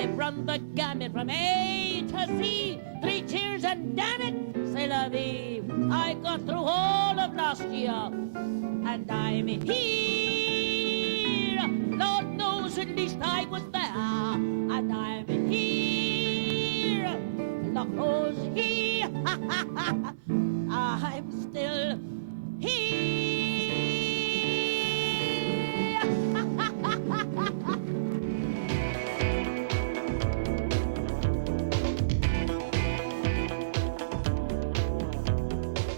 I've run the gamut from A to Z. 3 cheers and damn it, c'est la vie. I got through all of last year, and I'm here. Lord knows at least I was there, and I'm here. Luck knows here. I'm still here.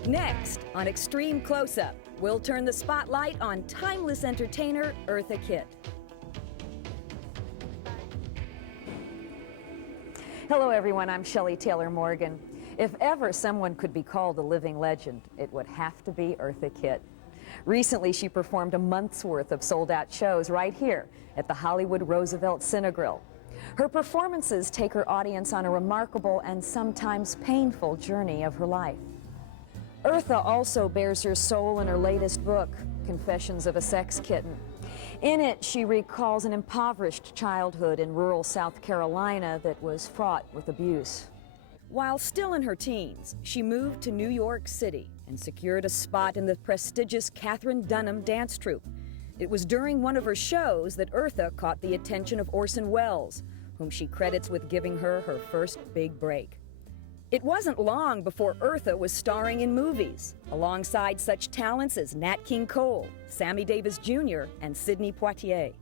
Next, on Extreme Close-Up, we'll turn the spotlight on timeless entertainer Eartha Kitt. Hello everyone, I'm Shelley Taylor Morgan. If ever someone could be called a living legend, it would have to be Eartha Kitt. Recently, she performed a month's worth of sold-out shows right here at the Hollywood Roosevelt Cinegrill. Her performances take her audience on a remarkable and sometimes painful journey of her life. Eartha also bears her soul in her latest book, Confessions of a Sex Kitten. In it, she recalls an impoverished childhood in rural South Carolina that was fraught with abuse. While still in her teens, she moved to New York City and secured a spot in the prestigious Katherine Dunham dance troupe. It was during one of her shows that Eartha caught the attention of Orson Welles, whom she credits with giving her her first big break. It wasn't long before Eartha was starring in movies, alongside such talents as Nat King Cole, Sammy Davis Jr., and Sidney Poitier.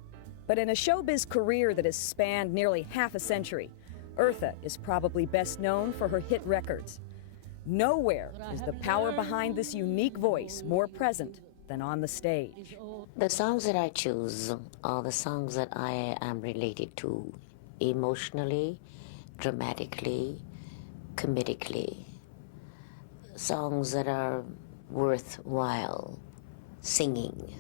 But in a showbiz career that has spanned nearly half a century, Eartha is probably best known for her hit records. Nowhere is the power behind this unique voice more present than on the stage. The songs that I choose are the songs that I am related to emotionally, dramatically, comedically. Songs that are worthwhile singing.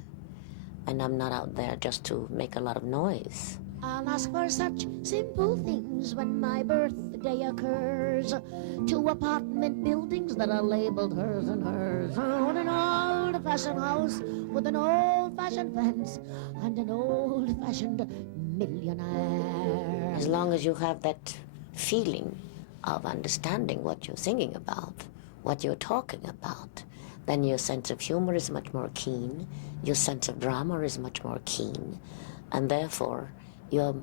And I'm not out there just to make a lot of noise. I'll ask for such simple things when my birthday occurs. 2 apartment buildings that are labeled hers and hers. On an old-fashioned house with an old-fashioned fence and an old-fashioned millionaire. As long as you have that feeling of understanding what you're singing about, what you're talking about, then your sense of humor is much more keen, your sense of drama is much more keen, and therefore you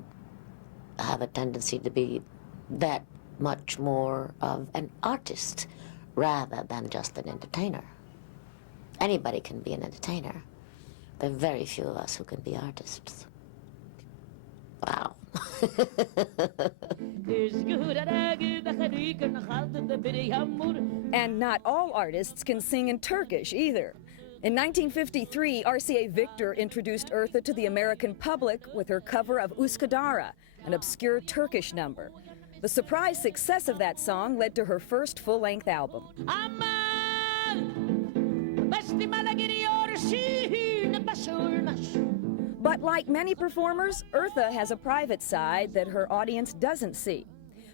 have a tendency to be that much more of an artist rather than just an entertainer. Anybody can be an entertainer. There are very few of us who can be artists. Wow. And not all artists can sing in Turkish either. In 1953, RCA Victor introduced Eartha to the American public with her cover of Üsküdar'a, an obscure Turkish number. The surprise success of that song led to her first full-length album. But like many performers, Eartha has a private side that her audience doesn't see.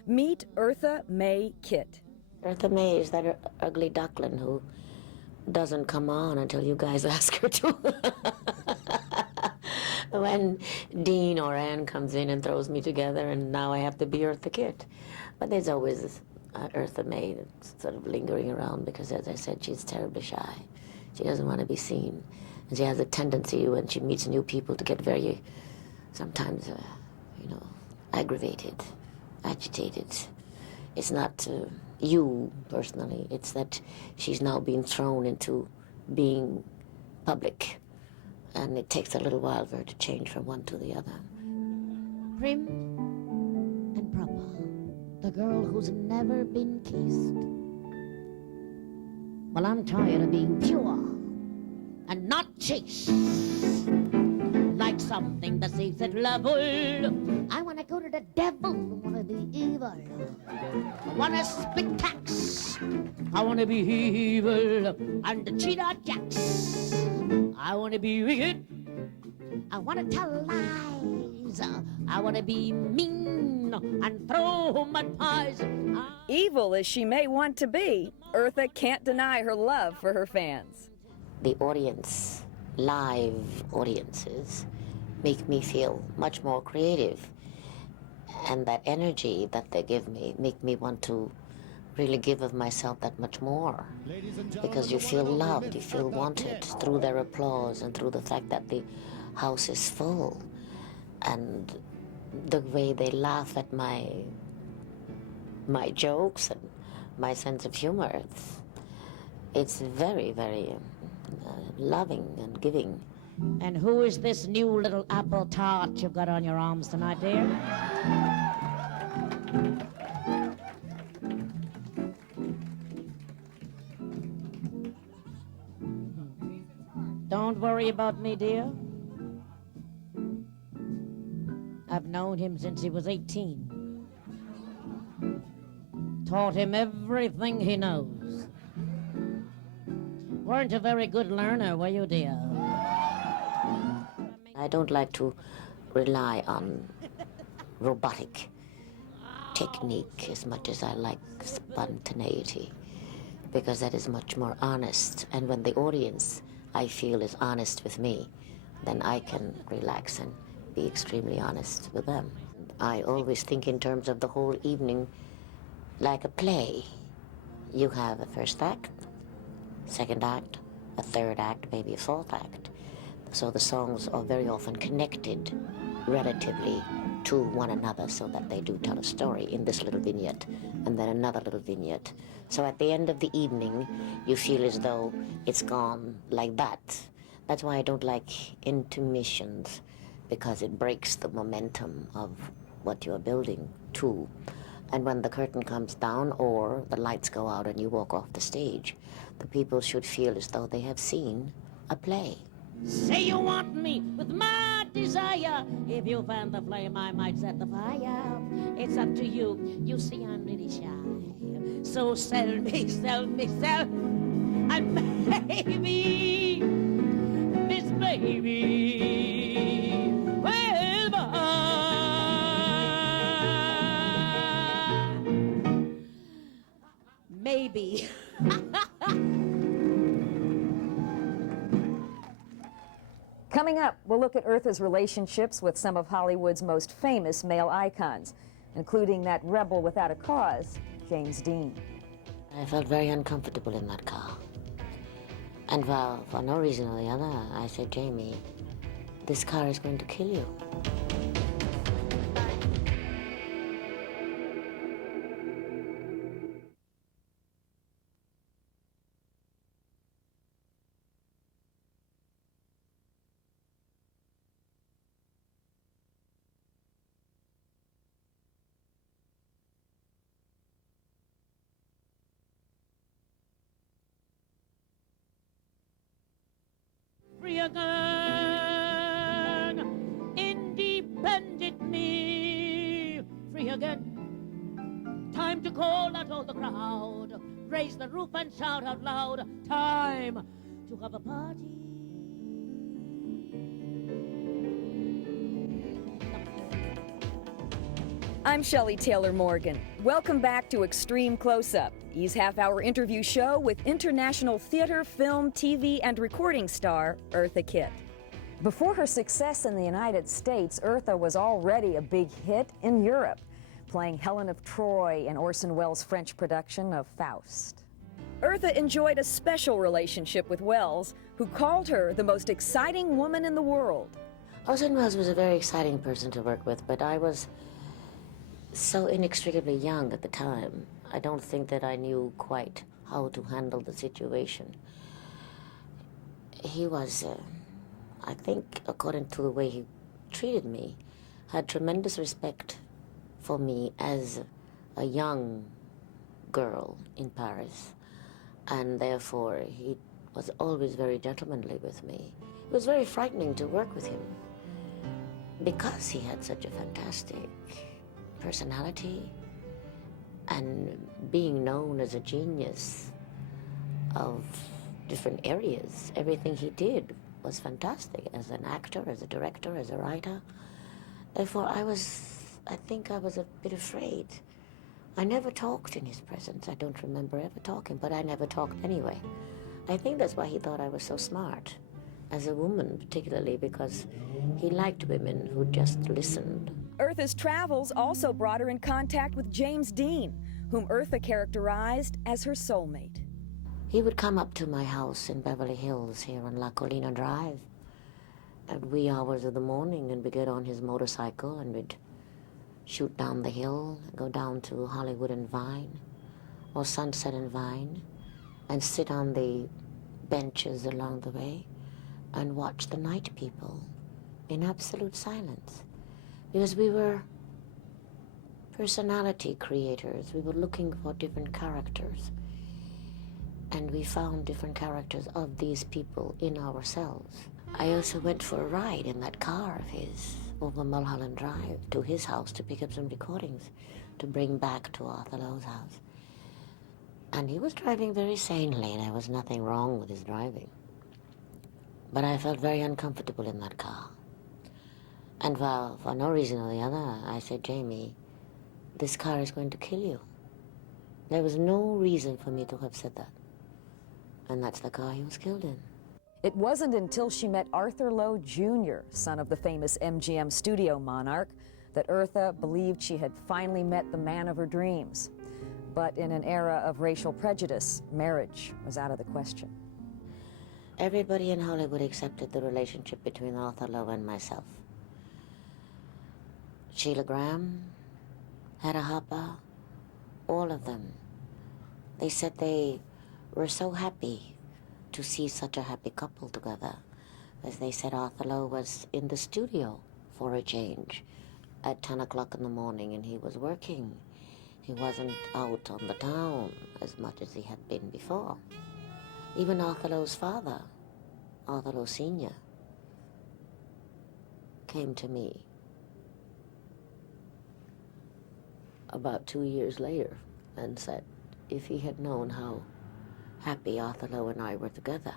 Meet Eartha Mae Kitt. Eartha Mae is that ugly duckling who doesn't come on until you guys ask her to. When Dean or Ann comes in and throws me together, and now I have to be Eartha Kitt. But there's always Eartha Mae that's sort of lingering around because, as I said, she's terribly shy. She doesn't want to be seen. And she has a tendency when she meets new people to get very, sometimes, aggravated, agitated. It's not you, personally. It's that she's now being thrown into being public. And it takes a little while for her to change from one to the other. Prim and proper, the girl who's never been kissed. Well, I'm tired of being pure and not chaste. Like something that says at level. I want to go to the devil, I want to be evil. I want to spit tax. I want to be evil and the cheetah jacks. I want to be wicked. I want to tell lies. I want to be mean and throw mud pies. Evil as she may want to be, Eartha can't deny her love for her fans. The audience, live audiences, make me feel much more creative. And that energy that they give me make me want to really give of myself that much more. Because you feel loved, you feel wanted through their applause and through the fact that the house is full. And the way they laugh at my jokes and my sense of humor, it's very, very loving and giving. And who is this new little apple tart you've got on your arms tonight, dear? Don't worry about me, dear. I've known him since he was 18. Taught him everything he knows. Weren't a very good learner, were you, dear? I don't like to rely on robotic technique as much as I like spontaneity, because that is much more honest. And when the audience, I feel, is honest with me, then I can relax and be extremely honest with them. I always think in terms of the whole evening like a play. You have a first act, second act, a third act, maybe a fourth act. So the songs are very often connected relatively to one another so that they do tell a story in this little vignette and then another little vignette. So at the end of the evening, you feel as though it's gone like that. That's why I don't like intermissions, because it breaks the momentum of what you're building to. And when the curtain comes down or the lights go out and you walk off the stage, the people should feel as though they have seen a play. Say you want me with my desire. If you fan the flame, I might set the fire. It's up to you. You see, I'm really shy. So sell me, sell me, sell. And maybe, Miss Baby, well, maybe. Coming up, we'll look at Eartha's relationships with some of Hollywood's most famous male icons, including that rebel without a cause, James Dean. I felt very uncomfortable in that car. And for no reason or the other, I said, Jamie, this car is going to kill you. Free again, independent me. Free again. Time to call out all the crowd. Raise the roof and shout out loud. Time to have a party. I'm Shelley Taylor Morgan. Welcome back to Extreme Close-Up, E's half-hour interview show with international theater, film, TV, and recording star Eartha Kitt. Before her success in the United States, Eartha was already a big hit in Europe, playing Helen of Troy in Orson Welles' French production of Faust. Eartha enjoyed a special relationship with Welles, who called her the most exciting woman in the world. Orson Welles was a very exciting person to work with, but I was so inextricably young at the time. I don't think that I knew quite how to handle the situation. He was, I think, according to the way he treated me, had tremendous respect for me as a young girl in Paris, and therefore he was always very gentlemanly with me. It was very frightening to work with him because he had such a fantastic personality, and being known as a genius of different areas. Everything he did was fantastic as an actor, as a director, as a writer. Therefore, I think I was a bit afraid. I never talked in his presence. I don't remember ever talking, but I never talked anyway. I think that's why he thought I was so smart, as a woman particularly, because he liked women who just listened Eartha's travels also brought her in contact with James Dean, whom Eartha characterized as her soulmate. He would come up to my house in Beverly Hills here on La Colina Drive at wee hours of the morning, and we'd get on his motorcycle and we'd shoot down the hill, go down to Hollywood and Vine, or Sunset and Vine, and sit on the benches along the way and watch the night people in absolute silence. Because we were personality creators. We were looking for different characters. And we found different characters of these people in ourselves. I also went for a ride in that car of his over Mulholland Drive to his house to pick up some recordings to bring back to Arthur Lowe's house. And he was driving very sanely, and there was nothing wrong with his driving. But I felt very uncomfortable in that car. And for no reason or the other, I said, Jamie, this car is going to kill you. There was no reason for me to have said that. And that's the car he was killed in. It wasn't until she met Arthur Lowe Jr., son of the famous MGM studio monarch, that Eartha believed she had finally met the man of her dreams. But in an era of racial prejudice, marriage was out of the question. Everybody in Hollywood accepted the relationship between Arthur Lowe and myself. Sheila Graham, Hedda Hopper, all of them. They said they were so happy to see such a happy couple together. As they said, Arthur Lowe was in the studio for a change at 10 o'clock in the morning, and he was working. He wasn't out on the town as much as he had been before. Even Arthur Lowe's father, Arthur Lowe Sr., came to me about 2 years later and said if he had known how happy Arthur Lowe and I were together,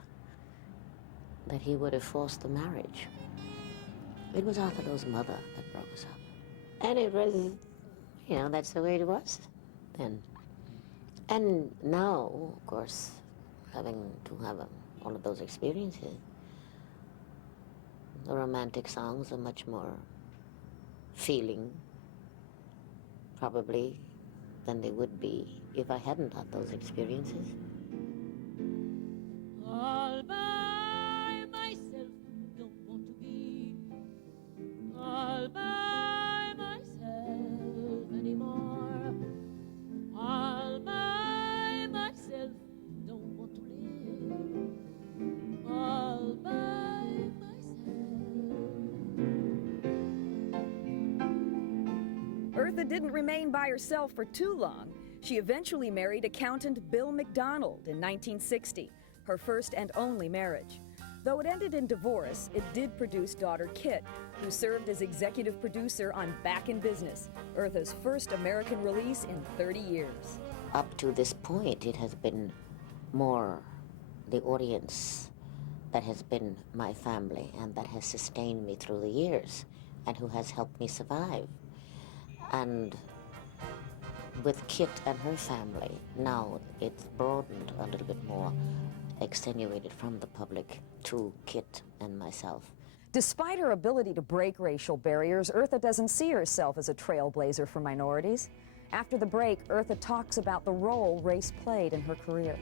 that he would have forced the marriage. It was Arthur Lowe's mother that broke us up. And it was, you know, that's the way it was then. And now, of course, having to have all of those experiences, the romantic songs are much more feeling, probably, than they would be if I hadn't had those experiences. All by myself, don't want to be all by myself anymore. All by myself, don't want to live all by myself. Eartha didn't remain by herself for too long. She eventually married accountant Bill McDonald in 1960, her first and only marriage. Though it ended in divorce, it did produce daughter Kit, who served as executive producer on Back in Business, Eartha's first American release in 30 years. Up to this point, it has been more the audience that has been my family and that has sustained me through the years and who has helped me survive. And with Kit and her family, now it's broadened a little bit more, extenuated from the public to Kit and myself. Despite her ability to break racial barriers, Eartha doesn't see herself as a trailblazer for minorities. After the break, Eartha talks about the role race played in her career.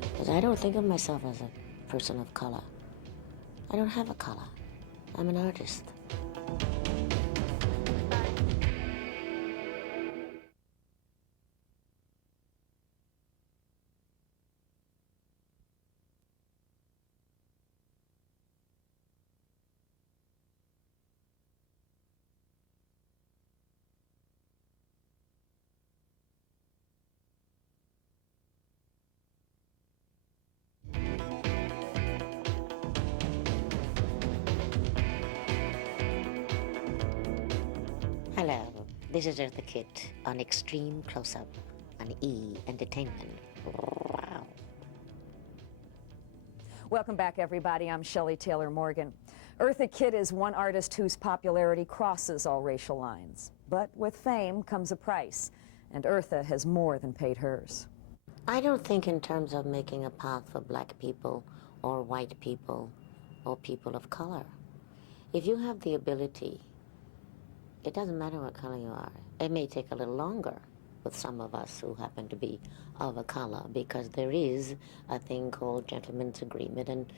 Because I don't think of myself as a person of color. I don't have a color. I'm an artist. Hello, this is Eartha Kitt on Extreme Close-Up on E! Entertainment. Wow. Welcome back, everybody. I'm Shelley Taylor Morgan. Eartha Kitt is one artist whose popularity crosses all racial lines. But with fame comes a price, and Eartha has more than paid hers. I don't think in terms of making a path for black people or white people or people of color. If you have the ability, it doesn't matter what color you are. It may take a little longer with some of us who happen to be of a color, because there is a thing called gentleman's agreement, and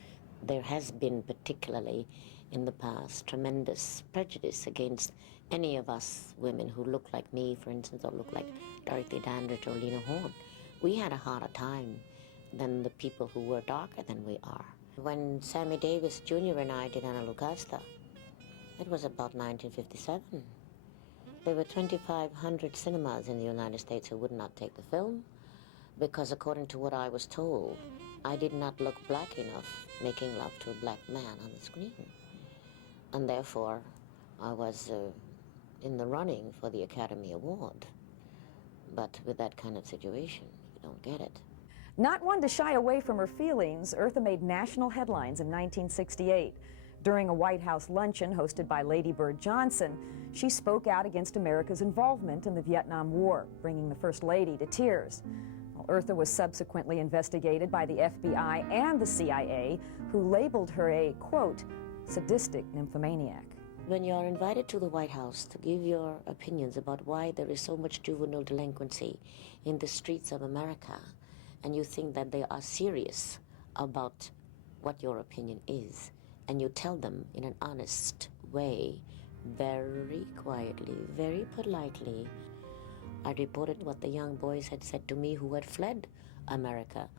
there has been, particularly in the past, tremendous prejudice against any of us women who look like me, for instance, or look like Dorothy Dandridge or Lena Horne. We had a harder time than the people who were darker than we are. When Sammy Davis Jr. and I did Ana Lucasta, it was about 1957. There were 2,500 cinemas in the United States who would not take the film because, according to what I was told, I did not look black enough making love to a black man on the screen. And therefore, I was in the running for the Academy Award. But with that kind of situation, you don't get it. Not one to shy away from her feelings, Eartha made national headlines in 1968. During a White House luncheon hosted by Lady Bird Johnson, she spoke out against America's involvement in the Vietnam War, bringing the First Lady to tears. Well, Eartha was subsequently investigated by the FBI and the CIA, who labeled her a, quote, sadistic nymphomaniac. When you are invited to the White House to give your opinions about why there is so much juvenile delinquency in the streets of America, and you think that they are serious about what your opinion is, and you tell them in an honest way, very quietly, very politely, I reported what the young boys had said to me who had fled America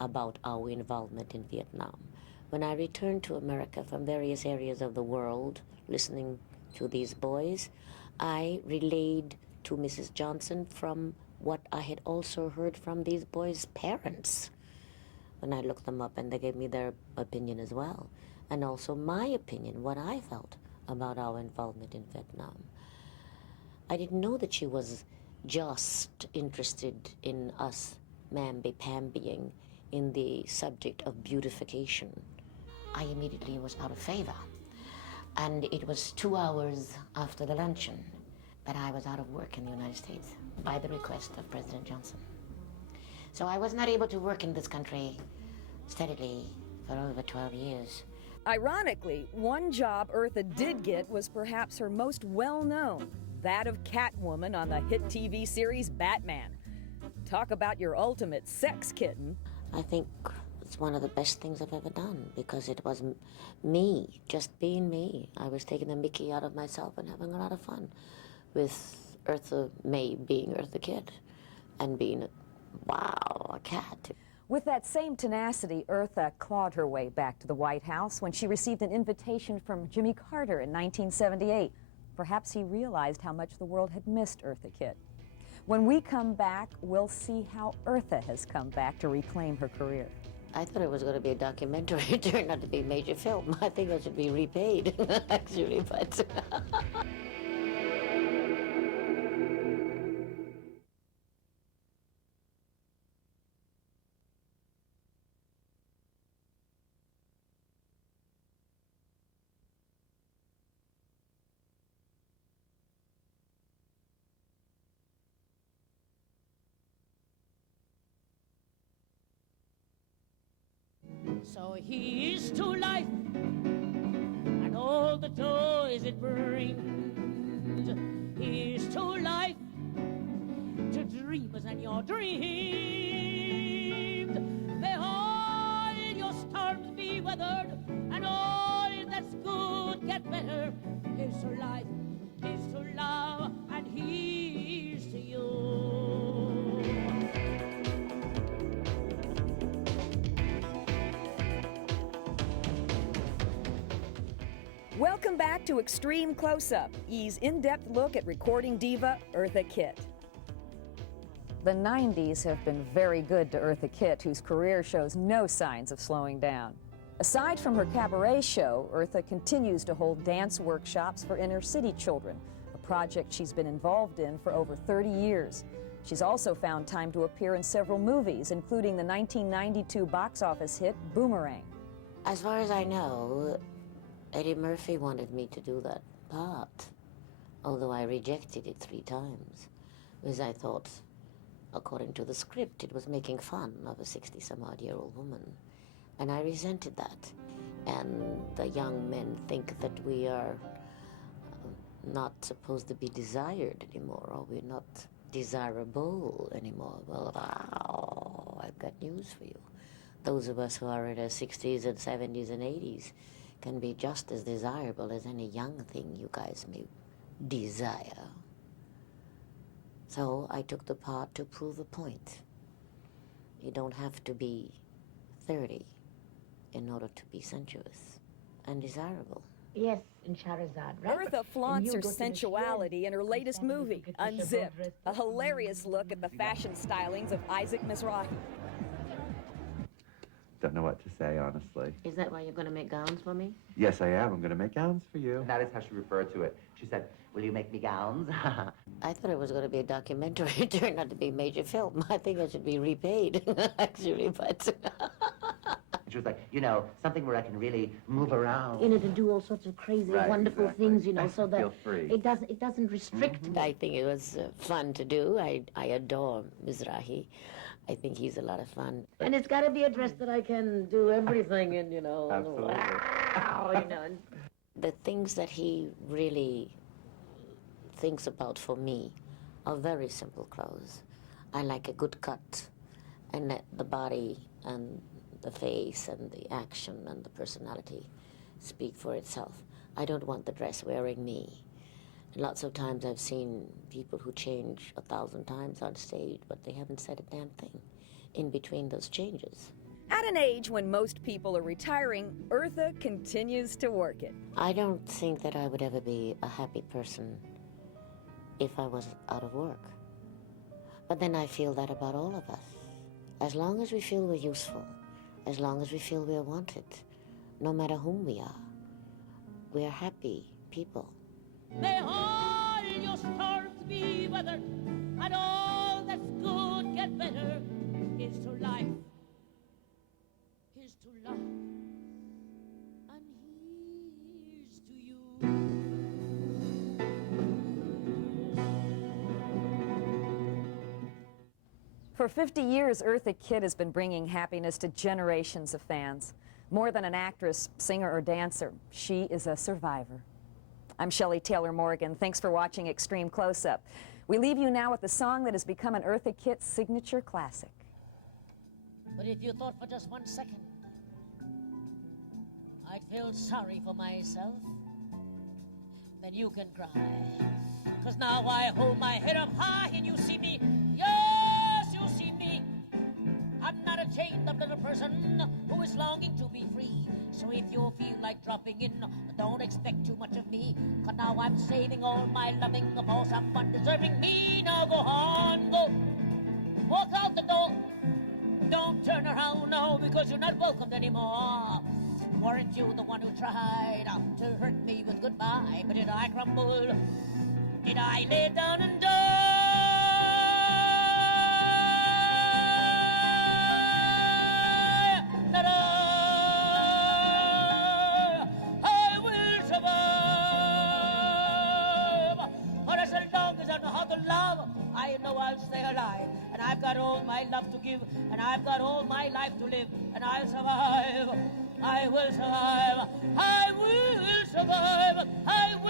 about our involvement in Vietnam. When I returned to America from various areas of the world, listening to these boys, I relayed to Mrs. Johnson from what I had also heard from these boys' parents. When I looked them up, and they gave me their opinion as well, and also my opinion, what I felt about our involvement in Vietnam. I didn't know that she was just interested in us mamby-pambying in the subject of beautification. I immediately was out of favor. And it was 2 hours after the luncheon that I was out of work in the United States by the request of President Johnson. So I was not able to work in this country steadily for over 12 years. Ironically, one job Eartha did get was perhaps her most well-known, that of Catwoman on the hit TV series Batman. Talk about your ultimate sex kitten. I think it's one of the best things I've ever done, because it was me, just being me. I was taking the mickey out of myself and having a lot of fun with Eartha May being Eartha Kitt and being, a cat. With that same tenacity, Eartha clawed her way back to the White House when she received an invitation from Jimmy Carter in 1978. Perhaps he realized how much the world had missed Eartha Kitt. When we come back, we'll see how Eartha has come back to reclaim her career. I thought it was going to be a documentary. It turned out to be a major film. I think I should be repaid, actually, but... So here's to life and all the joys it brings. Here's to life, to dreamers and your dreams. May all your storms be weathered and all that's good get better. Here's to life, here's to love, and here's to you. Welcome back to Extreme Close-Up, E's in-depth look at recording diva Eartha Kitt. The 90s have been very good to Eartha Kitt, whose career shows no signs of slowing down. Aside from her cabaret show, Eartha continues to hold dance workshops for inner-city children, a project she's been involved in for over 30 years. She's also found time to appear in several movies, including the 1992 box office hit Boomerang. As far as I know, Eddie Murphy wanted me to do that part, although I rejected it 3 times, because I thought, according to the script, it was making fun of a 60-some-odd-year-old woman, and I resented that. And the young men think that we are not supposed to be desired anymore, or we're not desirable anymore. Well, wow, I've got news for you. Those of us who are in our 60s and 70s and 80s can be just as desirable as any young thing you guys may desire. So I took the part to prove a point. You don't have to be 30 in order to be sensuous and desirable. Yes, in Shahrazad, right? Eartha flaunts her sensuality in her latest movie, Unzipped, a hilarious look at the fashion stylings of Isaac Mizrahi. Don't know what to say, honestly. Is that why you're going to make gowns for me? Yes, I am. I'm going to make gowns for you. And that is how she referred to it. She said, will you make me gowns? I thought it was going to be a documentary. It turned out to be a major film. I think I should be repaid, actually, but... She was like, you know, something where I can really move around. You know, to do all sorts of crazy, Right, wonderful exactly. things, you know, Nice so to that feel free. it doesn't restrict me. I think it was fun to do. I adore Mizrahi. I think he's a lot of fun. And it's got to be a dress that I can do everything in, you know. Absolutely. Wow, you know. The things that he really thinks about for me are very simple clothes. I like a good cut, and let the body and the face and the action and the personality speak for itself. I don't want the dress wearing me. And lots of times I've seen people who change 1,000 times on stage, but they haven't said a damn thing in between those changes. At an age when most people are retiring, Eartha continues to work it. I don't think that I would ever be a happy person if I was out of work. But then I feel that about all of us. As long as we feel we're useful, as long as we feel we're wanted, no matter whom we are happy people. May all your storms be weathered, and all that's good get better. Here's to life, here's to love, and here's to you. For 50 years, Eartha Kitt has been bringing happiness to generations of fans. More than an actress, singer, or dancer, she is a survivor. I'm Shelley Taylor Morgan. Thanks for watching Extreme Close-Up. We leave you now with the song that has become an Eartha Kitt signature classic. But if you thought for just 1 second I'd feel sorry for myself, then you can cry. 'Cause now I hold my head up high and you see me, yes, you see me. I'm not a chained up little person who is longing to be free. So if you feel like dropping in, don't expect too much of me. 'Cause now I'm saving all my loving for someone deserving me. Now go on, go. Walk out the door. Don't turn around now, because you're not welcomed anymore. Weren't you the one who tried to hurt me with goodbye? But did I crumble? Did I lay down and die? Not I will survive. For as long as I know how to love, I know I'll stay alive. And I've got all my love to give, and I've got all my life to live, and I'll survive. I will survive. I will survive. I will.